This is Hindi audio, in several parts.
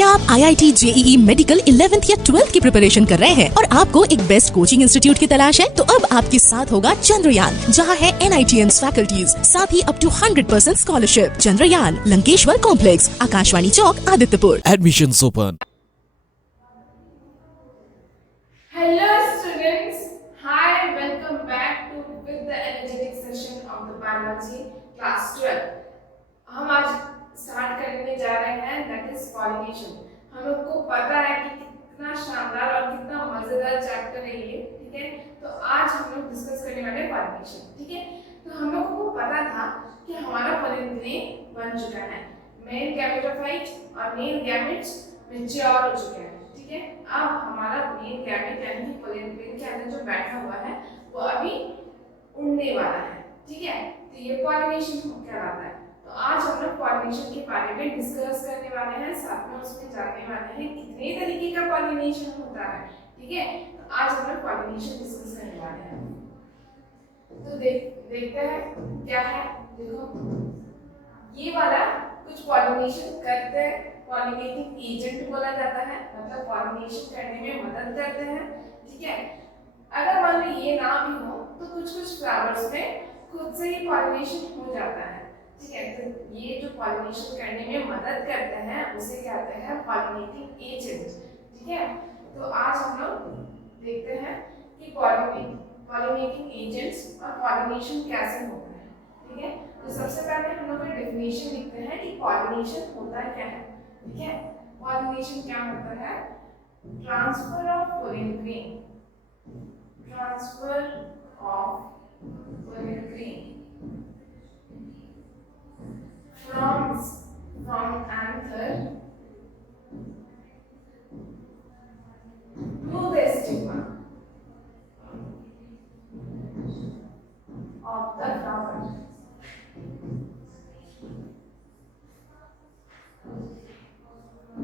क्या आप IIT JEE मेडिकल 11th या 12th की प्रिपरेशन कर रहे हैं और आपको एक बेस्ट कोचिंग इंस्टीट्यूट की तलाश है? तो अब आपके साथ होगा चंद्रयान, जहां है NITS फैकल्टीज, साथ ही up to 100% scholarship. Chandrayaan, Lankeshwar complex, Akashvani Chowk, Adityapur. Admissions open. Hello students, hi, welcome back to with the energetic session of the biology class 12. हम आज स्टार्ट करने जा रहे हैं दैट इज पॉलिनेशन। हम लोग को पता है कि कितना शानदार और कितना मजेदार चैप्टर है ये, ठीक है। तो आज हम लोग डिस्कस करने वाले हैं पॉलिनेशन, ठीक है। तो हम लोगों को पता था कि हमारा पोलन ग्रेन बन चुका है, मेल गैमेटोफाइट और मेल गैमेट्स मैच्योर हो चुके हैं, ठीक है। अब हमारा मेल गैमेट यानी कि पोलन ग्रेन के अंदर जो बैठा हुआ है वो अभी उड़ने वाला है, ठीक है। तो ये पॉलिनेशन कहलाता है। तो आज हम लोग पॉलिनेशन के बारे में डिस्कस करने वाले हैं, साथ में उसमें जानने वाले हैं कितने तरीके का पॉलिनेशन होता है, ठीक है। तो आज हम लोग पॉलिनेशन डिस्कस करने वाले हैं। तो देखते हैं क्या है। देखो ये वाला कुछ पॉलिनेशन करते हैं, पॉलिनेटिंग एजेंट बोला जाता है, मतलब पॉलिनेशन करने में मदद करते हैं, ठीक है। अगर मान लो ये ना भी हो तो कुछ कुछ फ्लावर्स में खुद से ही पॉलिनेशन हो जाता है, ठीक है। तो ये जो पॉलिनेशन करने में मदद करते हैं उसे कहते हैं पॉलिनेटिंग एजेंट, ठीक है। तो आज हम लोग देखते हैं कि पॉलिनेटिंग एजेंट्स और पॉलिनेशन कैसे होता है, ठीक है। तो सबसे पहले हम लोग डेफिनेशन लिखते हैं कि पॉलिनेशन होता क्या है, ठीक है। पॉलिनेशन क्या होता है? Transfer of pollen grain, transfer of pollen grain from anther to the stigma of the flower.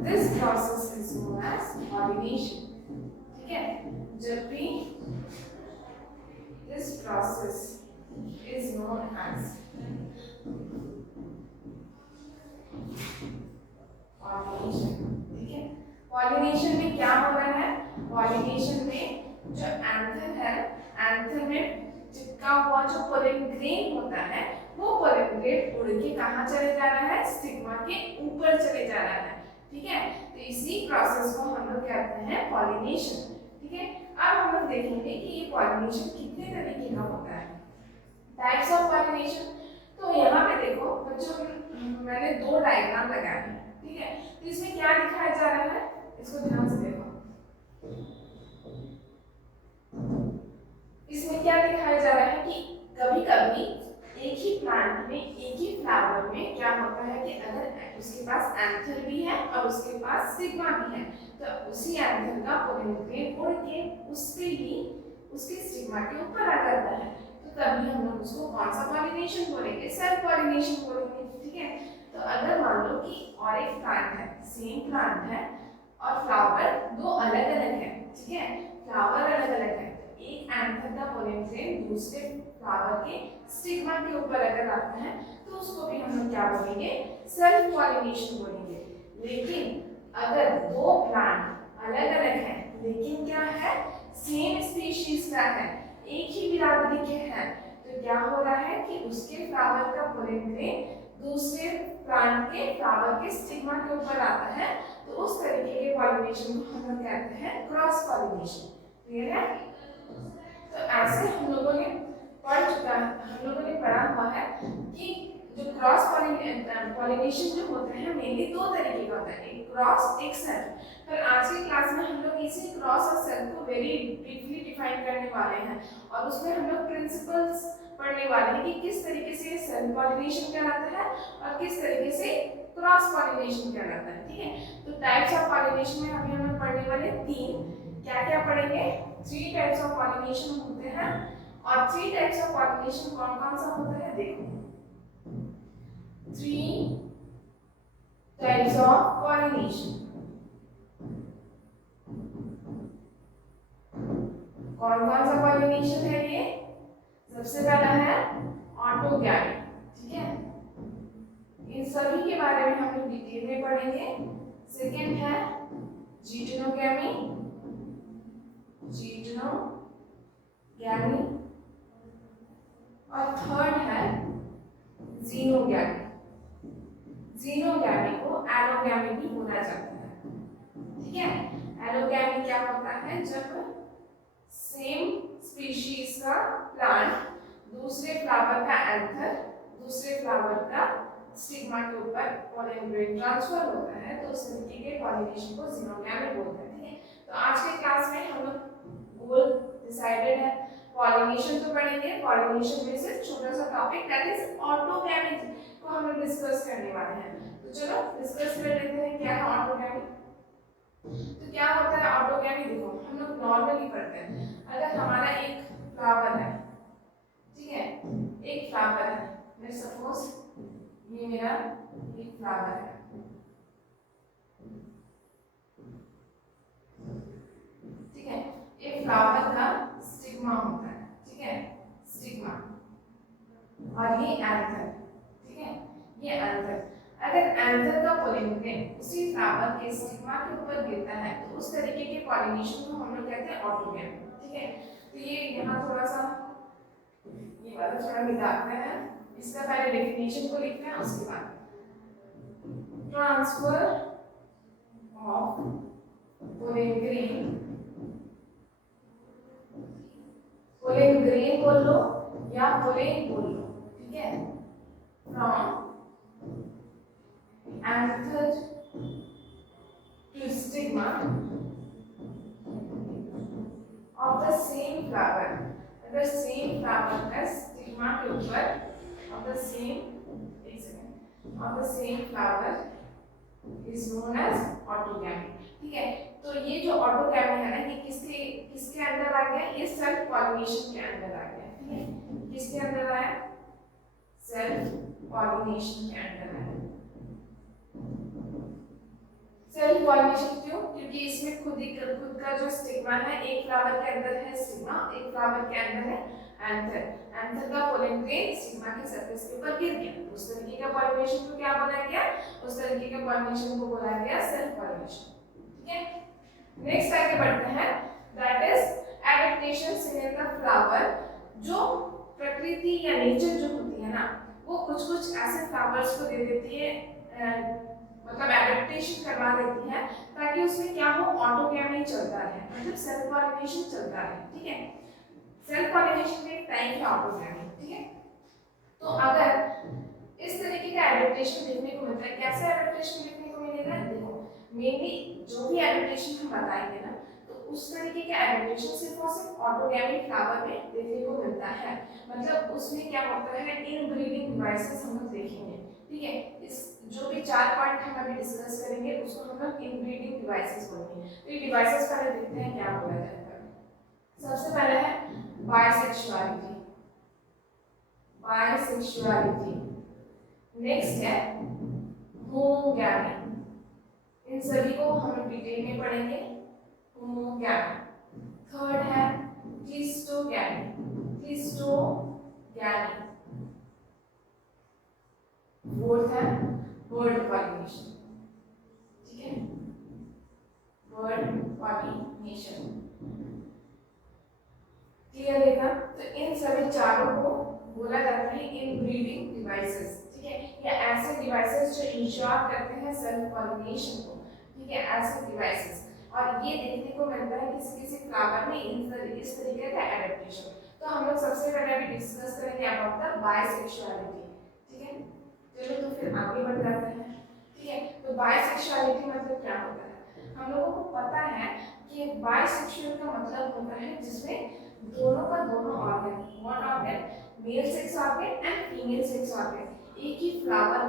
This process is known as pollination, ठीक है। जब भी this process is known as pollination, ठीक है। पॉलिनेशन में क्या हो रहा है? पॉलिनेशन में जो एंथर है, एंथर में चिपका हुआ जो पोलन ग्रेन होता है वो पोलन ग्रेन उड़ के कहाँ चले जा रहा है? स्टिग्मा के ऊपर चले जा रहा है, ठीक है। तो इसी प्रोसेस को हम लोग कहते हैं पॉलिनेशन, ठीक है। अब हम लोग देखेंगे कि ये पॉलिनेशन कितने तरीके का होता है, टाइप्स ऑफ पॉलिनेशन। तो यहाँ पे देखो बच्चों, मैंने दो डायग्राम लगाए हैं, ठीक है। तो इसमें क्या दिखाया जा रहा है, इसको ध्यान से देखो। इसमें क्या दिखाया जा रहा है कि कभी कभी एक ही प्लांट में, एक ही फ्लावर में क्या होता है कि अगर उसके पास एंथर भी है और उसके पास स्टिग्मा भी है, तो उसी एंथर का पोलन ग्रेन उड़ के उसके स्टिग्मा के ऊपर आ जाता है। तो तभी हम लोग उसको कौन सा पॉलिनेशन बोलेंगे? सेल्फ पॉलिनेशन बोलेंगे, ठीक है। तो अगर मान लो कि और एक प्लांट है, सेम प्लांट है और फ्लावर दो अलग अलग है, ठीक है। फ्लावर अलग अलग है, तो एक एंथर का पोलन ग्रेन दूसरे फ्लावर के स्टिग्मा के ऊपर अगर आता है तो उसको भी हम लोग क्या बोलेंगे? सेल्फ पॉलिनेशन बोलेंगे। लेकिन अगर दो प्लांट अलग अलग हैं लेकिन क्या है, सेम स्पीशीज का है, एक ही बिरादरी के हैं, तो क्या हो रहा है कि उसके फ्लावर का पोलन ग्रेन दूसरे प्लांट के फ्लावर के स्टिग्मा के ऊपर आता है। तो उस तरीके के पॉलिनेशन को हम लोग कहते हैं क्रॉस पॉलिनेशन, क्लियर है। तो ऐसे हम लोगों ने पढ़ा हुआ है कि जो क्रॉस पॉलिनेशन जो होते हैं मेनली दो तरीके का होता है, एक क्रॉस एक सेल्फ। पर आज की क्लास में हम लोग इसी क्रॉस और सेल्फ को वेरी ब्रीफली डिफाइन करने वाले हैं और उसमें हम लोग प्रिंसिपल्स पढ़ने वाले हैं कि किस तरीके से सेल्फ पॉलिनेशन कहलाता है और किस तरीके से क्रॉस पॉलिनेशन कहलाता है, ठीक है। तो टाइप्स ऑफ पॉलिनेशन में अभी हम लोग पढ़ने वाले तीन, क्या क्या पढ़ेंगे? 3 टाइप्स ऑफ पॉलिनेशन होते हैं और 3 टाइप्स ऑफ पॉलिनेशन कौन कौन सा होता है? देखो 3 टाइप्स ऑफ पॉलिनेशन कौन कौन सा पॉलिनेशन है ये? सबसे पहला है ऑटोगैमी, ठीक है। इन सभी के बारे में हम लोग डिटेल में पढ़ेंगे। सेकेंड है जीनोगैमी, जीनोगैमी, और थर्ड है जीनोगैमी। जीनोगैमी को एलोगैमी भी बोला जाता है, ठीक है। एलोगैमी क्या होता है, जब सेम स्पीशीज का प्लांट दूसरे फ्लावर का एंथर दूसरे फ्लावर का स्टिग्मा के ऊपर पॉलन ग्रेन ट्रांसफर होता है, तो उस तरीके के पॉलिनेशन को जीनोगैमी बोलते हैं, ठीक है। तो आज के क्लास में हम लोग गोल डिसाइडेड है, पॉलिनेशन तो पढ़ेंगे, पॉलिनेशन में से छोटा सा टॉपिक दैट इज ऑटोगैमी को हम लोग डिस्कस करने वाले हैं। तो चलो डिस्कस कर लेते हैं क्या है ऑटोगैमी। तो क्या होता है ऑटोगैमी, देखो हम लोग नॉर्मली पढ़ते हैं, अगर हमारा एक फ्लावर है, ठीक है, एक फ्लावर है, लेट्स सपोज ये मेरा एक फ्लावर है, ठीक है। एक फ्लावर का स्टिग्मा होता है, ठीक है, स्टिग्मा, और ये एंथर, ठीक है, ये एंथर। अगर एंथर का पोलन ग्रेन उसी फ्लावर के स्टिग्मा के ऊपर गिरता है, तो उस तरीके के पॉलिनेशन को हम लोग कहते हैं ऑटोगैमी, ठीक है। तो ये यहाँ थोड़ा सा ये वाला थोड़ा मिटाते हैं, इसका पहले डेफिनेशन को लिखते हैं, उसके बाद transfer of pollen grain, pollen grain बोल लो या पोलन बोल लो, ठीक है, from anther to stigma of the same flower, अगर सेम फ्लावर का स्टिग्मा के ऊपर of the same flower is known as autogamy, ठीक है। तो ये जो ऑटोगैमी है ना, ये किसके किसके अंदर आ गया, ये सेल्फ पॉलिनेशन के अंदर आ गया, ठीक है। किसके अंदर आया, सेल्फ पॉलिनेशन के अंदर आया। सेल्फ पॉलिनेशन क्यों, क्योंकि इसमें खुद का जो स्टिग्मा है, एक फ्लावर के अंदर है स्टिग्मा, एक फ्लावर के अंदर है एंथर, एंथर का पोलन ग्रेन स्टिग्मा के सरफेस के ऊपर गिर गया, उस तरीके का पॉलिनेशन को क्या बोला गया, उस तरीके के पॉलिनेशन को बोला गया सेल्फ पॉलिनेशन, ठीक है। नेक्स्ट आगे बढ़ते हैं, that is adaptations in the flower. जो प्रकृति या नेचर जो होती है ना, वो कुछ कुछ ऐसे फ्लावर्स को दे देती है, मतलब एडेप्टेशन करवा देती है, ताकि उसमें क्या हो, ऑटोगैमी चलता रहे, मतलब सेल्फ पॉलिनेशन चलता रहे, ठीक है। सेल्फ पॉलिनेशन में एक टाइप है ऑटोगैमी, ठीक है। तो अगर इस तरीके का एडेप्टेशन देखने को मिलता है, कैसे एडेप्टेशन देखने को मिलेगा, देखो मेनली जो भी एडेप्टेशन हम बताएंगे ना, तो उस तरीके का एडेप्टेशन सिर्फ और सिर्फ ऑटोगैमी फ्लावर में देखने को मिलता है, मतलब उसमें क्या होता है, इनब्रीडिंग डिवाइसेस हम लोग देखेंगे, ठीक है। इस जो भी 4 पॉइंट हम अभी डिस्कस करेंगे उसको हम लोग इनब्रीडिंग डिवाइसेस बोलेंगे। तो ये डिवाइसेस पहले देखते हैं क्या बोला जाता है। सबसे पहले है बायसेक्सुअलिटी, बायसेक्सुअलिटी। नेक्स्ट है होमोगैमी, इन सभी को हम डिटेल में पढ़ेंगे, होमोगैमी। थर्ड है क्लिस्टोगैमी, क्लिस्टोगैमी। फोर्थ है बर्ड पॉलिनेशन, ठीक है, बर्ड पॉलिनेशन, क्लियर है ना। तो इन सभी चारों को बोला जाता है इनब्रीडिंग डिवाइसेस, ठीक है, या ऐसे डिवाइसेस जो इंश्योर करते हैं सेल्फ पॉलिनेशन को, ठीक है, ऐसे डिवाइसेस। और ये देखने को मिलता है किसी किसी फ्लावर में इस तरीके का एडेप्टेशन। तो हम लोग सबसे पहले अभी डिस्कस करेंगे अबाउट द बायसेक्सुअलिटी, ठीक है। चलो तो फिर आगे बढ़ जाते हैं, ठीक है। तो बायसेक्सुअलिटी मतलब क्या होता है, हम लोगों को पता है कि बायसेक्सुअल का मतलब होता है जिसमें दोनों का दोनों organ, one organ male sex organ and female sex organ एक ही फ्लावर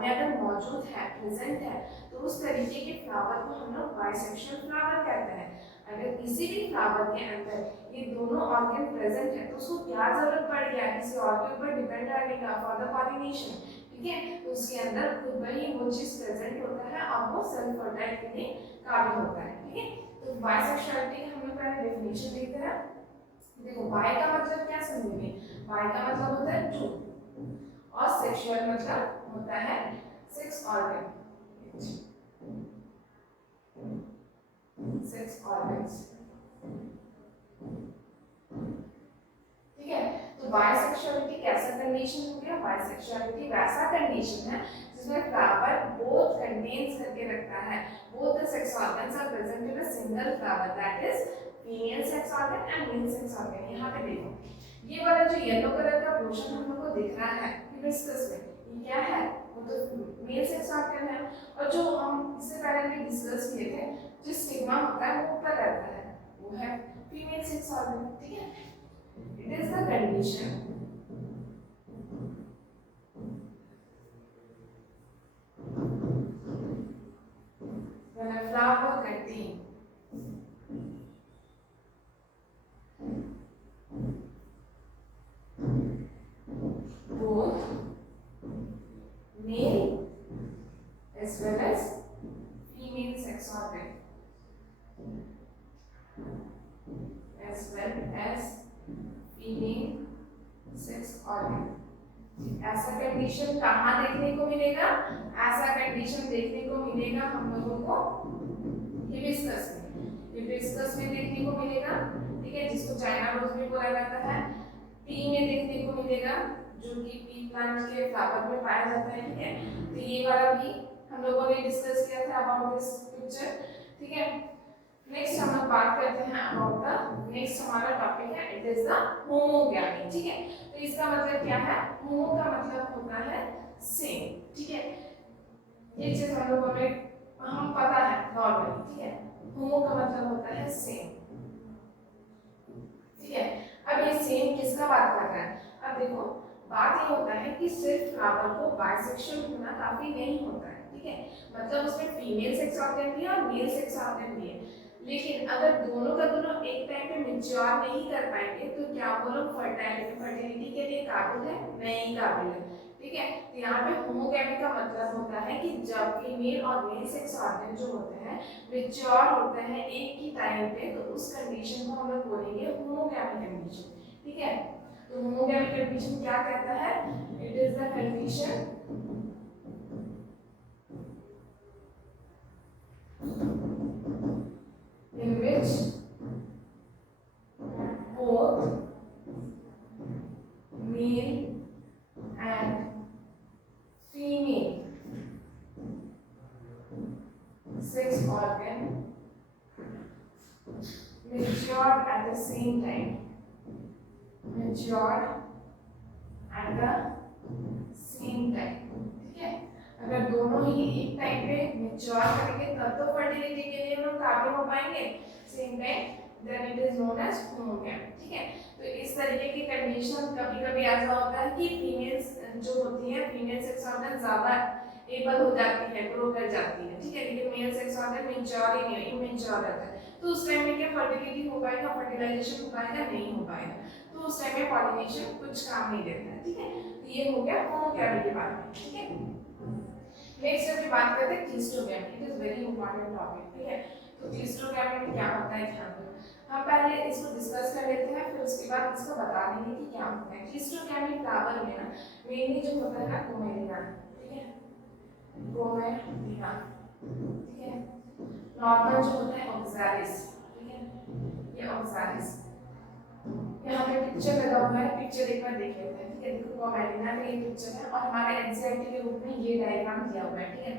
में अगर मौजूद है, प्रेजेंट है, तो उस तरीके के फ्लावर को हम लोग बायसेक्सुअल फ्लावर कहते हैं। अगर किसी भी फ्लावर के अंदर ये दोनों ऑर्गन प्रेजेंट है, तो उसको क्या जरूरत पड़ गया, किसी और के ऊपर डिपेंड रहने का फॉर द पॉलिनेशन, ठीक है। तो उसके अंदर खुद वही वो चीज प्रेजेंट होता है और वो सेल्फ फर्टाइल के लिए काबिल होता है, ठीक है। तो बायसेक्सुअलिटी का हम लोग पहले डेफिनेशन देखते हैं। देखो बाय का मतलब क्या समझेंगे, बाय का मतलब होता है टू, और सेक्सुअल मतलब होता है सेक्स ऑर्गन। Sex organs. ठीक है, तो बायसेक्सुअलिटी कैसा कंडीशन हो गया? बायसेक्सुअलिटी वैसा कंडीशन है जिसमें फ्लावर बोथ कंटेन्स करके रखता है, both the sex organs are present in a single flower, that is female sex organ and male sex organ. यहाँ पे देखो ये वाला जो येलो कलर का पोर्शन हम लोग को दिख रहा है हिबिस्कस में, ये क्या है? वो तो मेल सेक्स ऑर्गन है। और जो हम इससे पहले भी डिस्कस किए थे, जो स्टिग्मा होता है वो ऊपर रहता है, वो है फीमेल सेक्स ऑर्गन। ठीक है, it is the condition when a flower contains both male as well as female sex organ, as well as female sex organ. ऐसा कंडीशन कहाँ देखने को मिलेगा? ऐसा कंडीशन देखने को मिलेगा हम लोगों को हिबिस्कस में, हिबिस्कस में देखने को मिलेगा। ठीक है, जिसको चाइना रोज भी बोला जाता है। पी में देखने को मिलेगा, जो कि पी प्लांट के फ्लावर में पाया जाता है। ठीक है, तो ये वाला भी हम लोगों ने डिस्कस किया था अबाउट दिस पिक्चर। ठीक है, नेक्स्ट हम लोग बात करते हैं अबाउट द नेक्स्ट हमारा टॉपिक है, इट इज द होमोगैमी। ठीक है, तो इसका मतलब क्या है? होमो का मतलब होता है सेम। ठीक है, ये चीज हम लोगों ने हम पता है नॉर्मली। ठीक है, होमो का मतलब होता है सेम। ठीक है, अब ये सेम किसका बात कर रहा है? अब देखो बात ये होता है कि सिर्फ फ्लावर को बाइसेक्सुअल होना काफी नहीं होता है। ठीक है, मतलब उसमें फीमेल सेक्स ऑर्गन भी है और मेल सेक्स ऑर्गन भी है, लेकिन अगर दोनों का दोनों एक टाइम पे मैच्योर नहीं कर पाएंगे तो क्या वो लोग फर्टिलिटी के लिए काबिल है? नहीं काबिल है। ठीक है, तो यहाँ पे होमोगैमी का मतलब होता है कि जब फीमेल और मेल सेक्स ऑर्गन जो होते हैं मैच्योर होते हैं एक ही टाइम पे, तो उस कंडीशन को हम लोग बोलेंगे होमोगैमी कंडीशन। ठीक है, तो होमोगैमी कंडीशन क्या कहता है? It is the condition in which both male and female sex organ matured at the same time, matured at the same time। ठीक है, अगर दोनों ही एक टाइम पे मैच्योर करेंगे तब तो फर्टिलिटी के लिए लोग काबिल हो पाएंगे same time, then it is known as homogamy. ठीक है, तो इस तरीके की कंडीशन कभी-कभी ऐसा होता है कि फीमेल्स जो होती है, फीमेल सेक्स ऑर्गन ज्यादा एबल हो जाती है, ग्रो कर जाती है। ठीक है, लेकिन मेल सेक्स ऑर्गन मैच्योर ही नहीं, इमैच्योर रहता है, तो उस टाइम में क्या फर्टिलिटी हो पाएगा? फर्टिलाइजेशन हो पाएगा? नहीं हो पाएगा, तो उस टाइम में पॉलिनेशन कुछ काम नहीं देता है। ठीक है, तो ये हो गया होमोगैमी के बारे में। ठीक है, नेक्स्ट अभी बात करते हैं cleistogamy. It is very important topic. ठीक है, तो क्लिस्टोगैमी में क्या होता है ध्यान दो। हम पहले इसको डिस्कस कर लेते हैं, फिर उसके बाद इसको बता देंगे कि क्या होता है। क्लिस्टोगैमी फ्लावर में ना मेनली जो होता है कोमेलिया। ठीक है, कोमेलिया। ठीक है, नॉर्मल जो होता है ऑक्सालिस। ठीक है, ये ऑक्सालिस यहाँ पे पिक्चर लगा हुआ है, पिक्चर एक बार देख लेते हैं। ठीक है, देखो कोमेलिना का ये पिक्चर है और हमारे एनसीईआरटी के रूप में ये डायग्राम दिया हुआ है। ठीक है,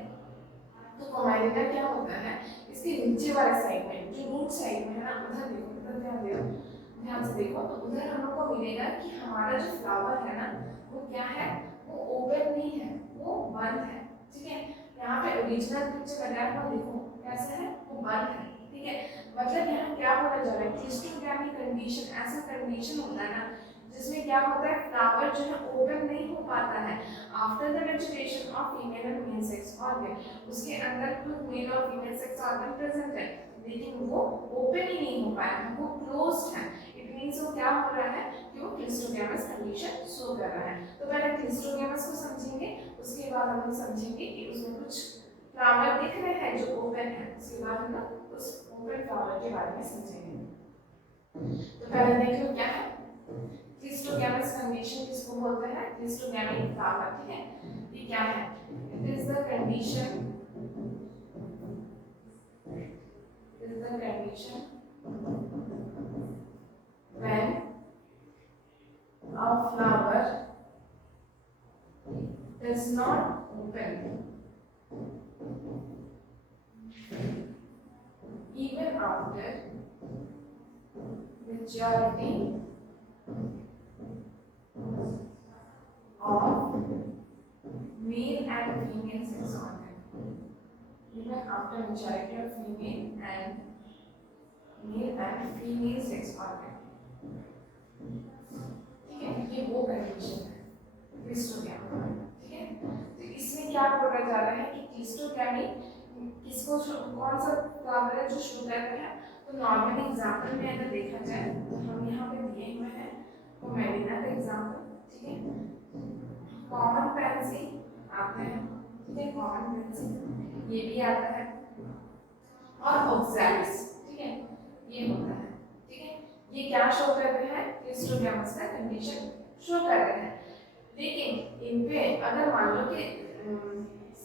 तो कोमेलिना क्या होता है, इसके नीचे वाले साइड में जो रूट साइड में है ना, उधर देखो, उधर ध्यान से देखो, तो उधर हम लोग को मिलेगा कि हमारा जो फ्लावर है ना वो क्या है? वो ओपन नहीं है, वो बंद है। ठीक है, यहाँ पे ओरिजिनल पिक्चर लगाया हुआ देखो कैसा है, वो बंद है। ठीक है, मतलब यहाँ क्या बोला जा रहा है? क्लिस्टोगैमी कंडीशन ऐसा कंडीशन होता है ना जिसमें क्या होता है, फ्लावर जो है ओपन नहीं हो पाता है after the maturation of female and male sex organ. उसके अंदर खुद मेल और फीमेल सेक्स ऑर्गन प्रेजेंट है, लेकिन वो ओपन ही नहीं हो पाया है, वो क्लोज्ड है। इट मींस वो क्या हो रहा है कि वो क्लिस्टोगैमस कंडीशन शो कर रहा है। तो पहले क्लिस्टोगैमस को समझेंगे, उसके बाद हम लोग समझेंगे कि उसमें कुछ फ्लावर दिख रहे हैं जो ओपन है, उसके बाद हम लोग उस ओपन फ्लावर के बारे में समझेंगे। तो पहले देखिए क्या है क्लिस्टोगैमस कंडीशन, किसको बोलते हैं? क्लिस्टोगैमिक फ्लावर। ठीक है, ये क्या है? It is the condition condition when a flower does not open even after maturity of male and female sex organ. Even after maturity of male and female sex organ. ठीक है, ये वो कंडीशन है क्लिस्टोगैमी। ठीक है, तो इसमें क्या बोला जा रहा है कि क्लिस्टोगैमी किसको कौन सा फ्लावर है जो शुरू करता है। तो नॉर्मली एग्जांपल में अगर देखा जाए तो हम यहाँ पे दिए हुए हैं कोमेलिना का एग्जांपल। ठीक है, कॉमन पैंसी आता है। ठीक है, कॉमन पैंसी ये भी आता है और ऑक्सैलिस। ठीक है, ये होता है। ठीक है, ये क्या शो कर रहे हैं, क्लिस्टोगैमस का कंडीशन शो कर रहे हैं। लेकिन इन पे अगर मान लो कि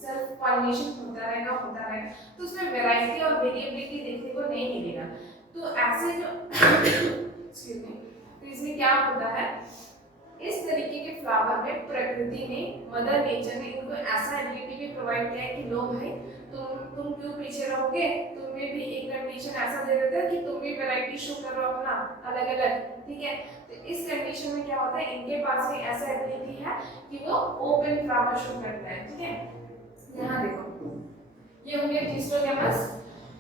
सेल्फ पॉलिनेशन होता रहेगा तो उसमें वैरायटी और वेरिएबिलिटी देखने को नहीं मिलेगा। तो ऐसे जो एक्सक्यूज मी, तो इसमें क्या होता है, इस तरीके के फ्लावर में प्रकृति ने, मदर नेचर ने इनको ऐसा एबिलिटी भी प्रोवाइड किया है कि लो भाई तुम क्यों पीछे रहोगे, तुम्हें भी एक कंडीशन ऐसा दे देता है कि तुम भी वैरायटी शो करो अपना अलग अलग। ठीक है, तो इस कंडीशन में क्या होता है, इनके पास भी ऐसा एबिलिटी है कि वो ओपन फ्लावर शो करते हैं। ठीक है, यहाँ देखो ये हो गया क्लिस्टोगैमस।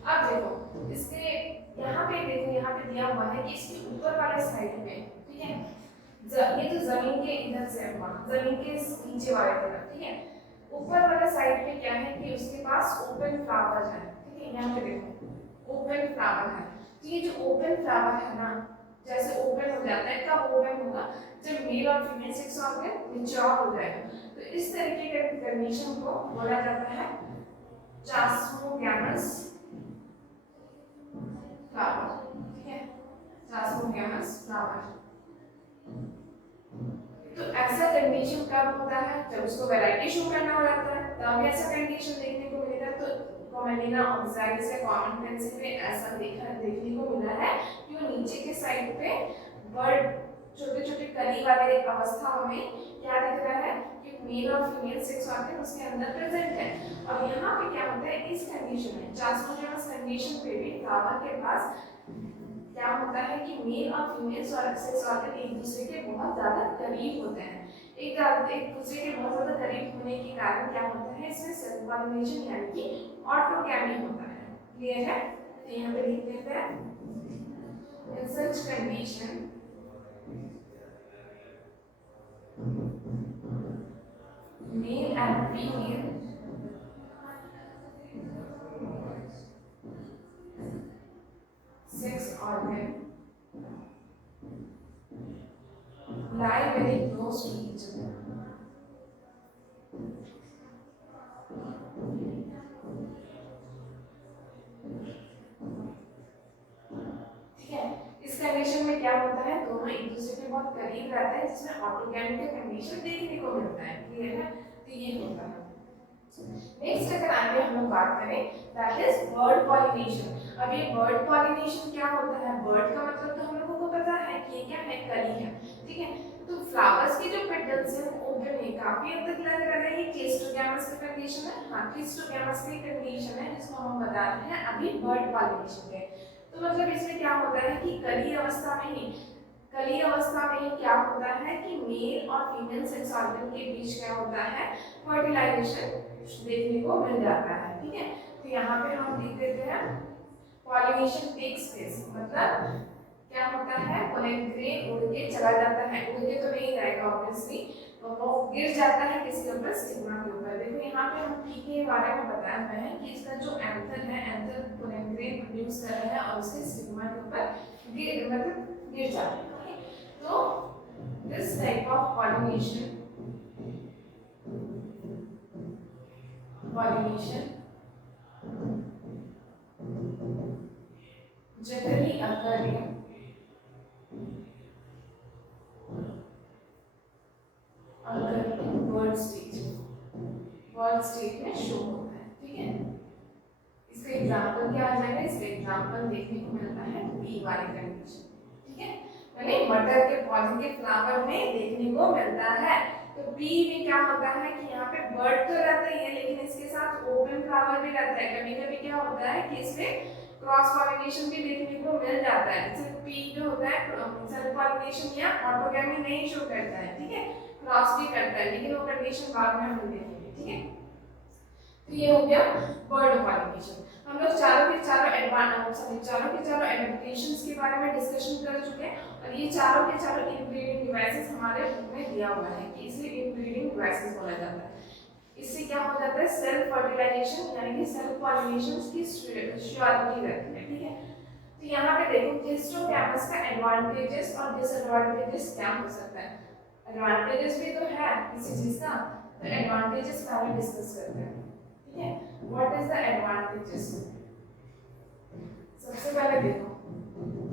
अब देखो इसके यहाँ पे देखो, यहाँ पे दिया हुआ है कि इसके ऊपर वाले साइड में, ठीक है, ये तो जमीन के इधर से हुआ, जमीन के नीचे वाले तरफ। ठीक है, ऊपर वाला साइड पे क्या है कि उसके पास ओपन फ्लावर है। ठीक है, यहाँ पे देखो ओपन फ्लावर है। तो ये जो ओपन फ्लावर है ना, जैसे ओपन हो जाता है, कब ओपन होगा, जब मेल और फीमेल सेक्स ऑर्गन मैच्योर हो जाएगा। तो इस तरीके के कंडीशन को बोला जाता है चास्मोगैमस फ्लावर। ठीक है, चास्मोगैमस फ्लावर। तो ऐसा कंडीशन कब होता है, जब उसको वैरायटी शो करना हो जाता है, तब ऐसा कंडीशन देखने को मिलेगा। तो कोमेलिना ऑक्सैलिस के कॉमन पेंसिल पे ऐसा देखने को मिला है कि वो नीचे के साइड पे बर्ड छोटे छोटे कली वाले अवस्थाओं में क्या दिख रहा है कि मेल और फीमेल सेक्स ऑर्गन उसके अंदर प्रेजेंट है। और यहाँ पे क्या होता है, इस कंडीशन में चास्मोगैमस कंडीशन पे भी फ्लावर के पास क्या होता है कि मेल और फीमेल सेक्स ऑर्गन एक दूसरे के बहुत ज्यादा करीब होते हैं। एक दूसरे के बहुत ज्यादा करीब होने के कारण क्या होता है, इसमें सेल्फ पॉलिनेशन यानी कि ऑटोगैमी होता है। क्लियर है, तो यहाँ पे लिख देते हैं, in such condition male and female sex organ lie very close to each other. ठीक है, इस कंडीशन में क्या होता है, दोनों एक दूसरे के बहुत करीब रहते हैं, जिसमें ऑटोगैमी का कंडीशन देखने को मिलता है। क्लियर है, तो ये होता है। नेक्स्ट अगर आगे हम लोग बात करें, दैट इज बर्ड पॉलिनेशन। अब ये बर्ड पॉलिनेशन क्या होता है, बर्ड का मतलब तो हम लोगों को पता है कि ये क्या है, कली है। ठीक है, तो फ्लावर्स की जो पेटल्स हैं वो ओपन है, काफी हद तक लग रहा है ये क्लिस्टोगैमस की कंडीशन है। हाँ, क्लिस्टोगैमस की कंडीशन है जिसको हम बता रहे हैं अभी बर्ड पॉलिनेशन के। तो मतलब इसमें क्या होता है कि कली अवस्था में ही क्या होता है कि मेल और फीमेल सेक्स ऑर्गन के बीच क्या होता है, फर्टिलाइजेशन देखने को मिल जाता है। ठीक है, तो यहाँ पे हम लिख देते हैं पॉलिनेशन टेक्स प्लेस। मतलब क्या होता है, पोलन ग्रेन उड़ के चला जाता है, उड़ के तो नहीं जाएगा ऑब्वियसली, तो वो गिर जाता है किसी ऊपर, स्टिग्मा के ऊपर। देखो यहाँ पे हम पी के बारे में बताया हुआ है कि इसका जो एंथर है, एंथर पोलन ग्रेन प्रोड्यूस कर रहा है और उसके स्टिग्मा के ऊपर गिर जाता है। तो this type of pollination generally occurring word stage में शो होता है। ठीक है, इसका एग्जाम्पल क्या आ जाएगा, इसका एग्जाम्पल देखने को मिलता है बी वाली कंडीशन, ठीक है, यानी मटर के पौधे के फ्लावर में देखने को मिलता है। तो बी में क्या होता है कि यहाँ पे बर्ड तो रहता ही है, लेकिन इसके साथ ओपन फ्लावर भी रहता है। कभी कभी क्या होता है कि इसमें क्रॉस पॉलिनेशन भी देखने को मिल जाता है। जैसे पी जो होता है सेल्फ पॉलिनेशन या ऑटोगैमी नहीं शो करता है, ठीक है, क्रॉस भी करता है, लेकिन वो कंडीशन बाद में हम देखेंगे, ठीक है। तो ये हो गया बर्ड पॉलिनेशन। हम लोग चारों के चारों एडaptations के बारे में डिस्कशन कर चुके हैं, और ये चारों के चारों इनब्रीडिंग डिवाइसेस हमारे बुक में दिया हुआ है कि इसे इनब्रीडिंग डिवाइसेस बोला जाता है। इससे क्या हो जाता है, सेल्फ फर्टिलाइजेशन यानी कि सेल्फ पॉलिनेशन की श्योरिटी रहती है, ठीक है। तो यहाँ पे देखो क्लिस्ट्रोगैमस का एडवांटेजेस और डिसएडवांटेजेस क्या हो सकता है। एडवांटेजेस भी तो है किसी चीज का, तो एडवांटेजेस पहले डिस्कस करते हैं, ठीक है। What is the advantages? सबसे पहले देखो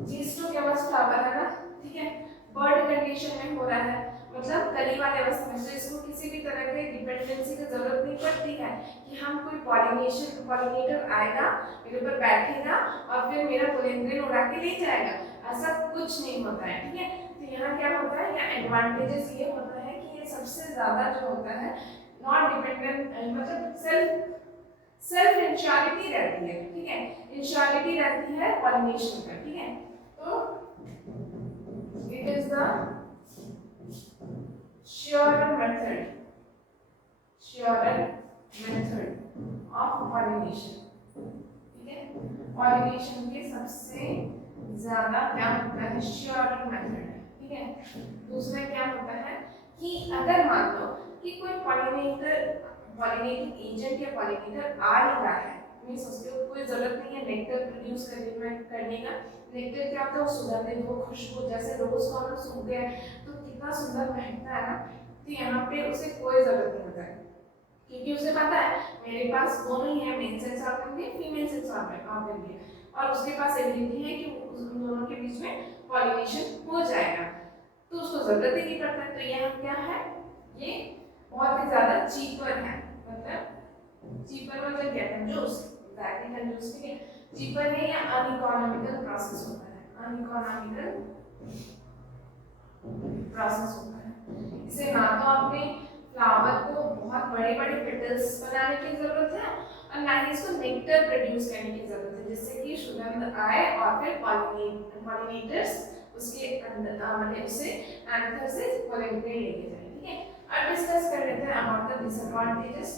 क्लिस्ट्रोगैमस फ्लावर है ना, ठीक है, बर्ड कंडीशन में हो रहा है, मतलब कली वाले अवस्था में, तो इसको किसी भी तरह के डिपेंडेंसी की जरूरत नहीं पड़ती है कि हम कोई पॉलिनेटर आएगा मेरे ऊपर बैठेगा और फिर मेरा पोलेंग्रेन उड़ा के ले जाएगा, ऐसा कुछ नहीं होता है, ठीक है। तो यहाँ क्या होता है, यहाँ एडवांटेजेस ये होता है कि ये सबसे ज्यादा जो होता है नॉट डिपेंडेंट, मतलब सेल्फ इंश्योरिटी रहती है, ठीक है, इंश्योरिटी रहती है पॉलिनेशन का, ठीक है। तो it is the surer method of pollination, ठीक है। पॉलिनेशन के सबसे ज्यादा क्या होता है, श्योर मेथड है, ठीक है। दूसरा क्या होता है कि अगर मान लो कि कोई पॉलिनेटिंग एजेंट या पॉलिनेटर आ नहीं रहा है, मींस उसके कोई जरूरत नहीं है नेक्टर प्रोड्यूस करने का। नेक्टर क्या होता है, वो सुगंधित, वो खुशबू, जैसे रोज को हम लोग सूंघते हैं तो कितना सुंदर महकता है ना, तो यहाँ पे उसे कोई जरूरत नहीं होता है, क्योंकि उसे पता है मेरे पास दोनों ही है, मेल सेक्स ऑर्गन भी, फीमेल सेक्स ऑर्गन भी, और उसके पास एबिलिटी है कि उन दोनों के बीच में पॉलिनेशन हो जाएगा, तो उसको जरूरत ही नहीं पड़ता। तो यहाँ क्या है, ये बहुत ही ज्यादा चीपर है, मतलब चीपर मतलब क्या, कंजूस, एग्जैक्टली कंजूस, ठीक है, चीपर है या अनइकोनॉमिकल प्रोसेस होता है, अनइकोनॉमिकल प्रोसेस होता है। इसे ना तो आपने फ्लावर को बहुत बड़े बड़े पेटल्स बनाने की जरूरत है, और ना ही इसको नेक्टर प्रोड्यूस करने की जरूरत है जिससे कि सुगंध आए और फिर पॉलिनेटर्स उसके अंदर मतलब उसे एंथर से पोलेंग्रेन लेके जाए, ठीक है। अब डिस्कस कर लेते हैं अबाउट द डिसएडवांटेजेस।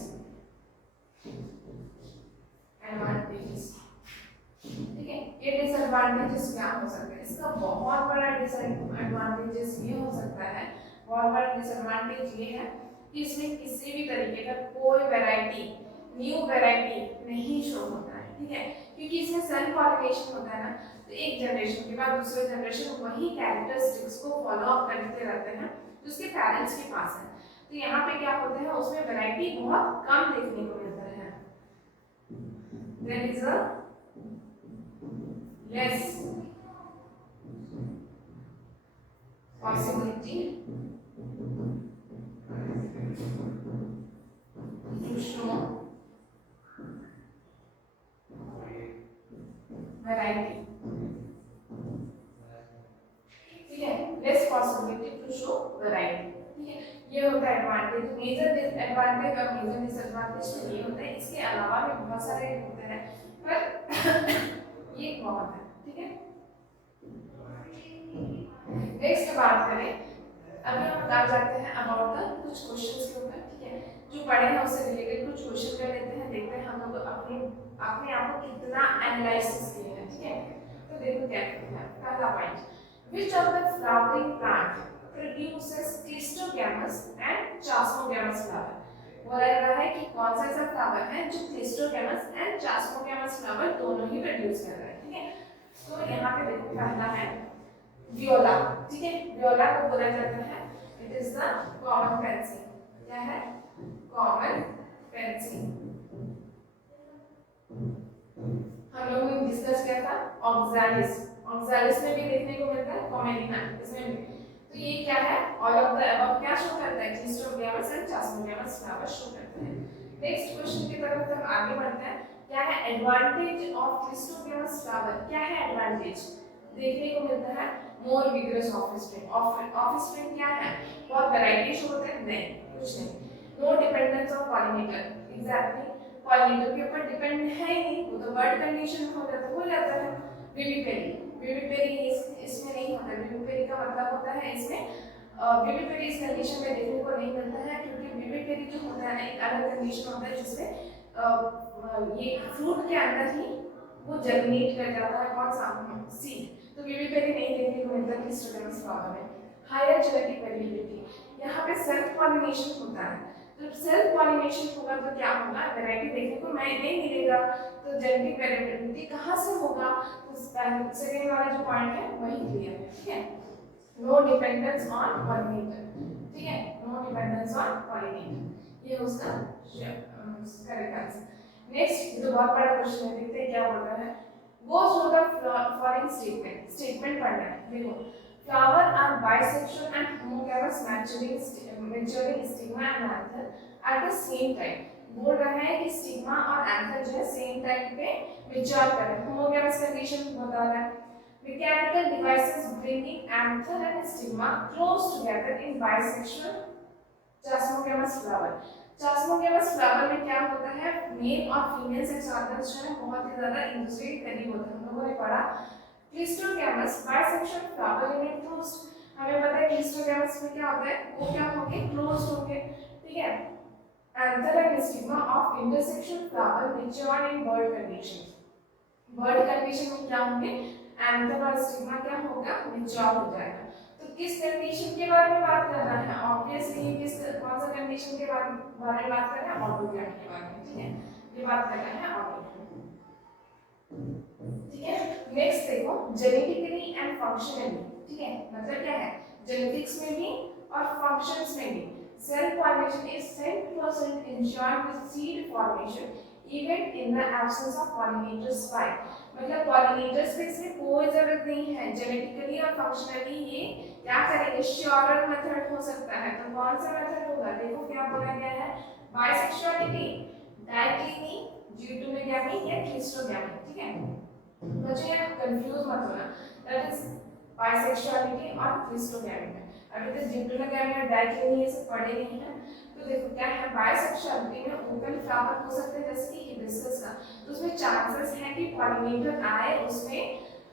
ठीक है, ये डिसएडवांटेजेस क्या हो सकता है, इसका बहुत बड़ा डिसएडवांटेजेस ये हो सकता है, बहुत बड़ा डिसएडवांटेज ये है कि इसमें किसी भी तरीके का कोई वैरायटी, न्यू वैरायटी नहीं शो होता है, ठीक है, क्योंकि इसमें सेल्फ पॉलिनेशन होता है ना, तो एक जनरेशन के बाद दूसरे जनरेशन वही कैरेक्टरिस्टिक्स को फॉलो अप करते रहते हैं जो उसके पेरेंट्स के पास है। तो यहाँ पे क्या होता है, उसमें वैरायटी बहुत कम देखने को मिलता है। There is a less possibility to show variety, ठीक है, less possibility to show variety, ठीक है, ये होता है एडवांटेज। मेजर डिसएडवांटेज और मेजर डिसएडवांटेज तो ये होता है, इसके अलावा भी बहुत सारे होते हैं पर ये बहुत है, ठीक है। नेक्स्ट बात करें, अभी हम आ जाते हैं अबाउट द कुछ क्वेश्चंस के ऊपर, ठीक है, जो पढ़े हैं उससे रिलेटेड कुछ क्वेश्चन कर लेते हैं, देखते हैं हम लोग अपने आप को कितना एनालाइसिस किए हैं, ठीक है। तो देखो क्या है, पहला point, which of the flowering plant produces clistogamous and chasmogamous flower। बोला जा रहा है कि कौन सा ऐसा फ्लावर है जो clistogamous and chasmogamous फ्लावर दोनों ही प्रोड्यूस कर रहा है, ठीक है। तो यहाँ पे देखो पहला है वियोला, ठीक है, वियोला को बोला जाता है it is the common Pence, क्या है, कॉमन पेंसी। हम लोगों ने डिस्कस किया था ऑक्सैलिस, ऑक्सैलिस में भी देखने को मिलता है, कॉमेलिना इसमें भी। तो ये क्या है, ऑल ऑफ द अबव क्या शो करता है, क्लिस्टोगैमस एंड चास्मोगैमस फ्लावर शो करता है। नेक्स्ट क्वेश्चन की तरफ हम आगे बढ़ते हैं। क्या है एडवांटेज ऑफ क्लिस्टोगेमस फ्लावर? क्या है एडवांटेज? देखने को मिलता है मोर विग्रस ऑफस्प्रिंग। ऑफस्प्रिंग क्या है? बहुत वैरायटी शो होते हैं? नहीं, कुछ नहीं। No dependence of pollinator, exactly pollinator के ऊपर डिपेंड है ही नहीं, वो तो बर्ड कंडीशन हो जाता है। विविपेरी, विविपेरी इसमें नहीं होता। विविपेरी का मतलब होता है इसमें विविपेरी इस कंडीशन में देखने को नहीं मिलता है, क्योंकि विविपेरी जो होता है एक अलग कंडीशन होता है जिसमें ये फ्रूट के अंदर ही वो जर्मिनेट कर जाता है। कौन सा? सीड। तो विविपेरी नहीं देखने को मिलता क्लिस्टोगेमस फ्लावर में। हायर जेनेटिक वेरिएबिलिटी, यहाँ पे सेल्फ पॉलिनेशन होता है। तो सेल्फ पॉलिनेशन होगा तो क्या होगा? वैरायटी देखने को नहीं मिलेगा। तो जेनेटिक वेरिएबिलिटी कहाँ से होगा? तो सेकेंड वाला जो पॉइंट है वही क्लियर है, ठीक है। नो डिपेंडेंस ऑन पॉलिनेटर, ठीक है, नो डिपेंडेंस ऑन पॉलिनेटर, ये उसका करेक्ट आंसर। नेक्स्ट, ये तो बहुत बड़ा क्वेश्चन है, देखते हैं क्या बोल रहा है। Go through the following statement, statement पढ़ना है। देखो, flower are bisexual and homogamous maturing stigma and anther at the same time. बोल रहा है कि स्टिग्मा और एंथर जो है सेम टाइम पे मैच्योर कर रहे हैं। होमोगैमस कंडीशन बता रहा है। Mechanical devices bringing anther and stigma close together in bisexual Chasmogamous flower. Chasmogamous flower में क्या होता है? मेल और फीमेल सेक्स ऑर्गन्स जो है बहुत ही ज्यादा एक दूसरे के करीब होते हैं। हम लोगों ने पढ़ा cleistogamous bisexual flower unit closed. हमें पता है क्लिस्टोगैमस में क्या होता है? वो क्या होंगे? क्लोज्ड होंगे, ठीक है। Anther and stigma of intersexual flower mature in bud condition. Bud condition में क्या होंगे? एंथर और स्टिग्मा क्या होगा? मैच्योर हो जाएगा। तो किस कंडीशन के बारे में बात कर रहा है? ऑब्वियसली किस कौन सा कंडीशन के बारे में बात कर रहा है? ऑटोगैम के बारे में, ठीक है। ये बात कर रहा है ऑटोगैम, ठीक है। नेक्स्ट देखो, जेनेटिकली एंड फंक्शनली, ठीक है, मतलब क्या है? जेनेटिक्स में भी और फंक्शंस में भी cell formation is 100% ensured with seed formation even in the absence of pollinators spike। मतलब पॉलिनेटर्स की इसमें कोई जरूरत नहीं है। जेनेटिकली और फंक्शनली ये क्या करेंगे? श्योरर मेथड हो सकता है। तो कौन सा मेथड होगा? देखो क्या बोला गया है, बाइसेक्सुअलिटी, डाइक्लिनी, ड्यूटेनोगैमी या क्लिस्टोगैमी, ठीक है। बच्चों ये कंफ्यूज मत होना, दैट इज बाइसेक्सुअलिटी और क्लिस्टोगैमी में। अभी तक ड्यूटेनोगैमी और डाइक्लिनी ये सब पढ़े नहीं है। तो देखो क्या है, बाइसेक्सुअलिटी में ओपन फ्लावर हो सकते हैं जैसे कि हिबिस्कस का, तो उसमें चांसेस है कि पॉलिनेटर आए, उसमें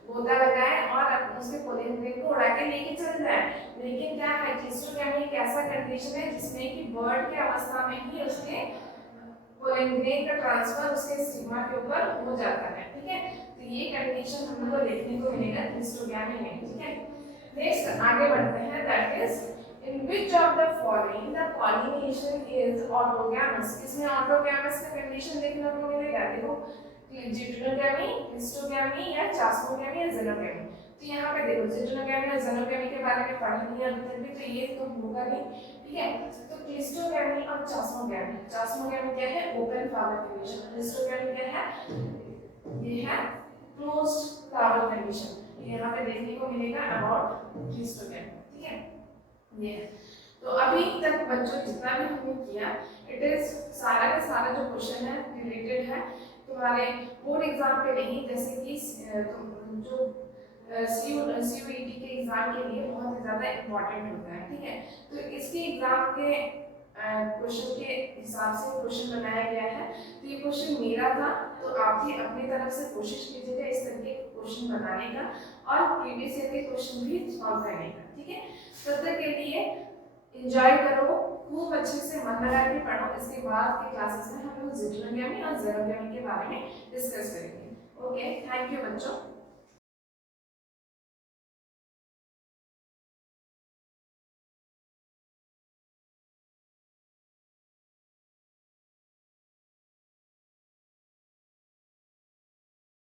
गोता लगाए और उसके पोलन ग्रेन को उड़ा के लेके चल जाए। लेकिन क्या है, क्लिस्टोगैमी एक ऐसा कंडीशन है जिसमें कि बर्ड के अवस्था में ही उसके पोलन ग्रेन का ट्रांसफर उसके स्टिग्मा के ऊपर हो जाता है, ठीक है। तो ये कंडीशन हम लोग को देखने को मिलेगा क्लिस्टोगैमी में, ठीक है। नेक्स्ट आगे बढ़ते हैं, that is in which of the following the pollination is autogamous। इसमें autogamous का कंडीशन देखने को मिलेगा। देखो, ड्यूटेनोगैमी, क्लिस्टोगैमी या चास्मोगैमी या जेनोगैमी। तो यहाँ पे देखो ड्यूटेनोगैमी और जेनोगैमी के बारे में पढ़ा नहीं है अभी तक भी, तो ये तो होगा नहीं, ठीक है। तो क्लिस्टोगैमी और चास्मोगैमी, चास्मोगैमी क्या है? Open flower condition. क्लिस्टोगैमी क्या है? ये है क्लोज्ड फ्लावर कंडीशन। यहाँ पे देखने को मिलेगा अबाउट क्लिस्टोगैमी, ठीक है। ये तो अभी तक बच्चों जितना भी हमने किया, इट इज सारा का सारा जो क्वेश्चन है रिलेटेड है तुम्हारे बोर्ड एग्जाम पे नहीं, जैसे कि जो CUET के एग्जाम के लिए बहुत ही ज्यादा इम्पोर्टेंट होता है, ठीक है। तो इसके एग्जाम के क्वेश्चन के हिसाब से क्वेश्चन बनाया गया है। तो ये क्वेश्चन मेरा था, तो आप भी अपनी तरफ से कोशिश कीजिएगा इस तरीके के क्वेश्चन बनाने का और प्रीवियस ईयर के क्वेश्चन भी सॉल्व करने का, ठीक है। तब तक के लिए एंजॉय करो, खूब अच्छे से मन लगा के पढ़ो। इसके बाद के क्लासेस में हम लोग ड्यूटेनोगैमी और जेनोगैमी के बारे में डिस्कस करेंगे। ओके, थैंक यू बच्चों।